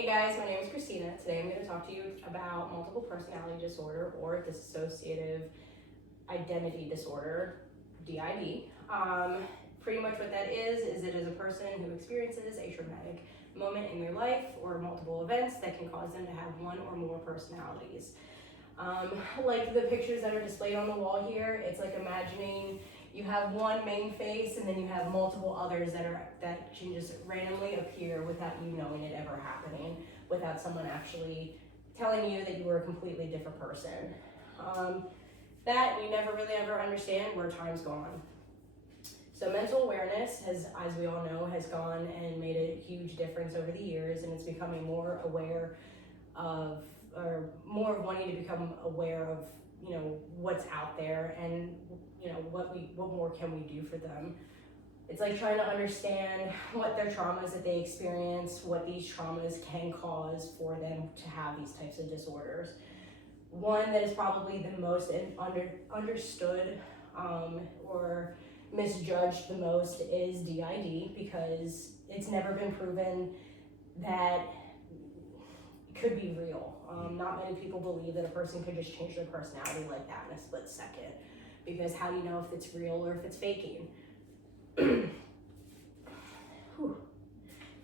Hey guys, my name is Christina. Today I'm going to talk to you about multiple personality disorder or dissociative identity disorder, DID. Pretty much what that is it is a person who experiences a traumatic moment in their life or multiple events that can cause them to have one or more personalities. Like the pictures that are displayed on the wall here, it's like imagining you have one main face and then you have multiple others that can just randomly appear without you knowing it ever happening, without someone actually telling you that you were a completely different person. That you never really ever understand where time's gone. So mental awareness, as we all know, has gone and made a huge difference over the years, and it's becoming more aware of, or more of wanting to become aware of, what's out there and, what more can we do for them. It's like trying to understand what their traumas that they experience, what these traumas can cause for them to have these types of disorders. One that is probably the most understood or misjudged the most is DID, because it's never been proven that it could be real. Not many people believe that a person could just change their personality like that in a split second, because how do you know if it's real or if it's faking?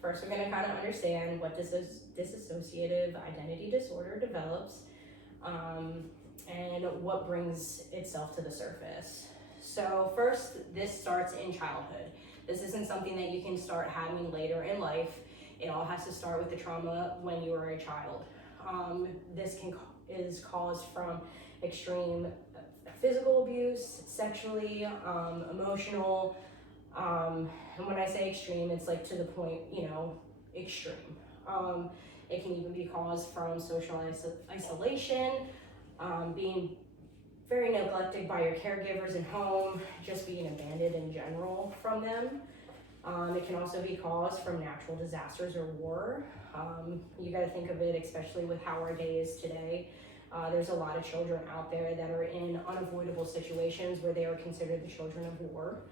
First, we're going to kind of understand what dissociative identity disorder develops and what brings itself to the surface. So first, this starts in childhood. This isn't something that you can start having later in life. It all has to start with the trauma when you were a child. This is caused from extreme physical abuse, sexually, emotional, and when I say extreme, it's like to the point, extreme. It can even be caused from social isolation, being very neglected by your caregivers at home, just being abandoned in general from them. It can also be caused from natural disasters or war. You got to think of it, especially with how our day is today. There's a lot of children out there that are in unavoidable situations where they are considered the children of war.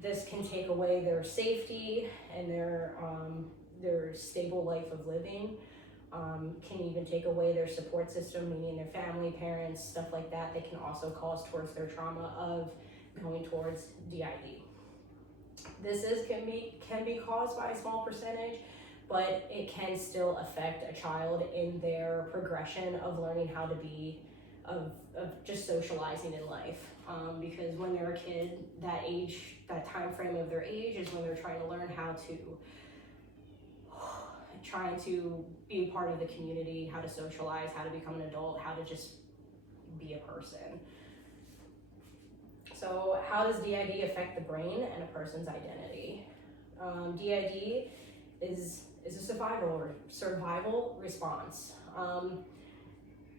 This can take away their safety and their stable life of living. Can even take away their support system, meaning their family, parents, stuff like that. They can also cause towards their trauma of going towards DID. This can be caused by a small percentage, but it can still affect a child in their progression of learning how to be, of just socializing in life. Because when they're a kid, that age, that time frame of their age is when they're trying to learn how to be a part of the community, how to socialize, how to become an adult, how to just be a person. So how does DID affect the brain and a person's identity? DID is a survival response.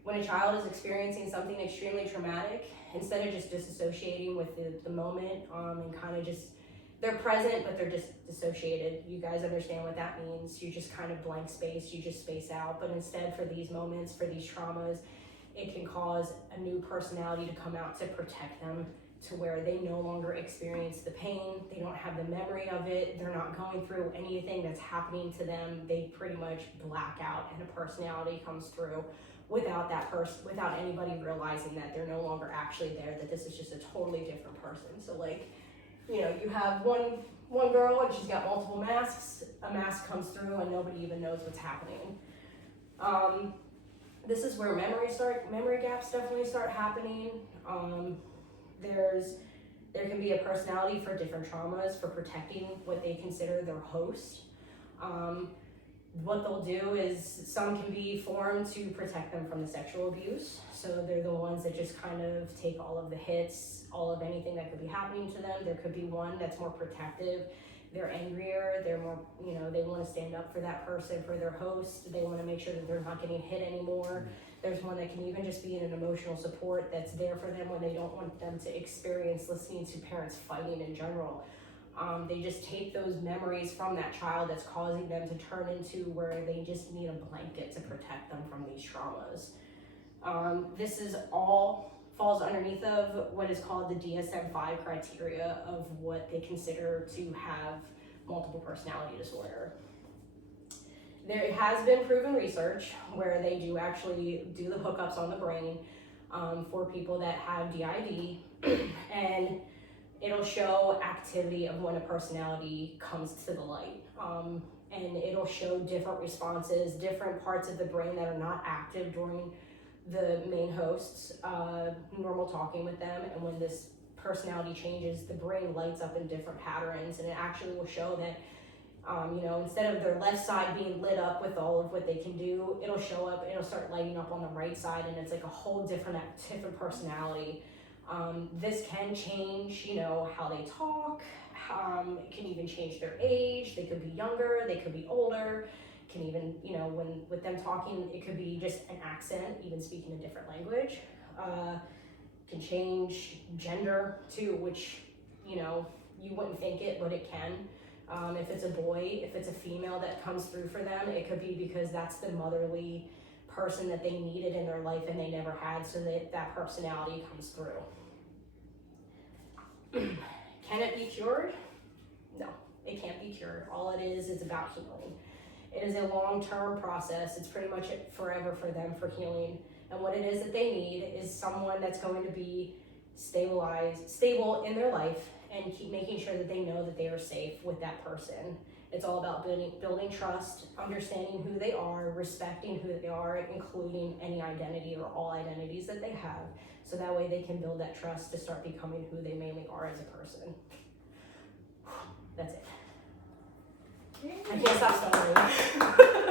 When a child is experiencing something extremely traumatic, instead of just disassociating with the moment and kind of just, they're present, but they're just dissociated. You guys understand what that means. You just kind of blank space, you just space out. But instead, for these moments, for these traumas, it can cause a new personality to come out to protect them, to where they no longer experience the pain. They don't have the memory of it. They're not going through anything that's happening to them. They pretty much black out, and a personality comes through without without anybody realizing that they're no longer actually there, that this is just a totally different person. So like, you have one girl and she's got multiple masks. A mask comes through and nobody even knows what's happening. This is where memory gaps definitely start happening. There can be a personality for different traumas, for protecting what they consider their host. What they'll do is, some can be formed to protect them from the sexual abuse. So they're the ones that just kind of take all of the hits, all of anything that could be happening to them. There could be one that's more protective. They're angrier, they're more, they want to stand up for that person, for their host. They want to make sure that they're not getting hit anymore. There's one that can even just be in an emotional support that's there for them when they don't want them to experience listening to parents fighting in general. They just take those memories from that child that's causing them to turn into where they just need a blanket to protect them from these traumas. This is all falls underneath of what is called the DSM-5 criteria of what they consider to have multiple personality disorder. There has been proven research where they do actually do the hookups on the brain for people that have DID, and it'll show activity of when a personality comes to the light. And it'll show different responses, different parts of the brain that are not active during the main host's normal talking with them. And when this personality changes, the brain lights up in different patterns, and it actually will show that instead of their left side being lit up with all of what they can do, it'll show up, it'll start lighting up on the right side, and it's like a whole different personality. This can change, how they talk. It can even change their age. They could be younger, they could be older. Can even, when with them talking, it could be just an accent, even speaking a different language. Can change gender too, which, you wouldn't think it, but it can. If it's a boy, if it's a female that comes through for them, it could be because that's the motherly person that they needed in their life and they never had, so that personality comes through. Can it be cured? No, it can't be cured. All it is about healing. It is a long-term process. It's pretty much forever for them for healing. And what it is that they need is someone that's going to be stable in their life and keep making sure that they know that they are safe with that person. It's all about building trust, understanding who they are, respecting who they are, including any identity or all identities that they have. So that way they can build that trust to start becoming who they mainly are as a person. That's it. I can't stop stalling.